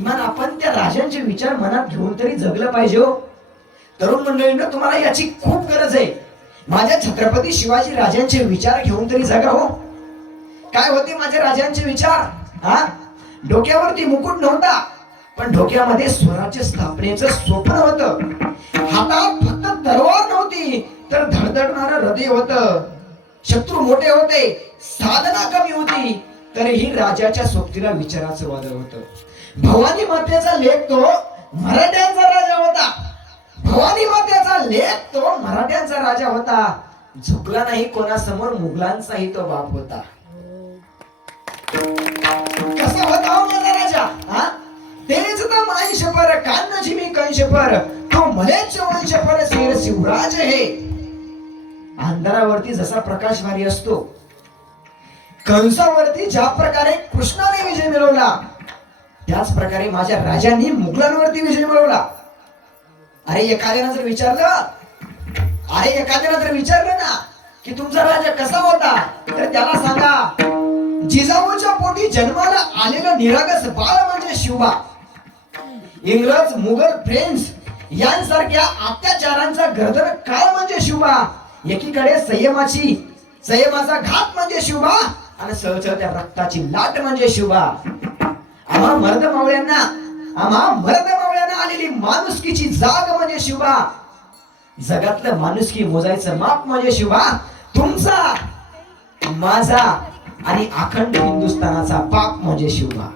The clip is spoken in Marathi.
किमान आपण त्या राजांचे विचार मनात घेऊन तरी जगलं पाहिजे हो. तरुण मंडळींना तुम्हाला याची खूप गरज आहे. माझ्या छत्रपती शिवाजी राजांचे विचार घेऊन तरी जगा हो. काय होते माझ्या राजांचे विचार? हा, डोक्यावरती मुकुट नव्हता, पण डोक्यामध्ये स्वराज्य स्थापनेचं स्वप्न होतं. हातात फक्त तलवार नव्हती, तर धडधडणारं हृदय होतं. शत्रू मोठे होते, साधना कमी होती, तरीही राजाच्या सोबतीला विचाराचं वादळ होतं. भवानी मातेचा लेख तो मराठ्यांचा राजा होता. भवानी मातेचा लेख तो मराठ्यांचा राजा होता. झुकला नाही कोणासमोर, मुघलांचाही तो बाप होता. कसा होता हो माझा राजा? हा, तेच तर मांश पर कान जिमी कंश पर, तो मलेच वंश पर शेर शिवराज हे. अंधारावरती जसा प्रकाशवारी असतो, कंसावरती ज्या प्रकारे कृष्णाने विजय मिळवला, त्याच प्रकारे माझ्या राजांनी मुघलांवरती विजय मिळवला. अरे एखाद्यानं जर विचारलं ना की तुमचा राजा कसा होता, तर त्याला सांगा जिजाऊच्या पोटी जन्माला आलेलं निरागस बाळ म्हणजे शिवबा. इंग्रज, मुघल, फ्रेंच यांसारख्या अत्याचारांचा गर्दन काळ म्हणजे शिवबा. एकीकडे संयमाचा घात म्हणजे शिवबा, आणि सळसळत्या रक्ताची लाट म्हणजे शिवबा. आम्हा मर्द मावळ्यांना आलेली माणुसकीची जाग म्हणजे शिवबा. जगातलं माणुसकी मोजायचं माप म्हणजे शिवबा. तुमचा, माझा आणि अखंड हिंदुस्थानाचा बाप म्हणजे शिवबा.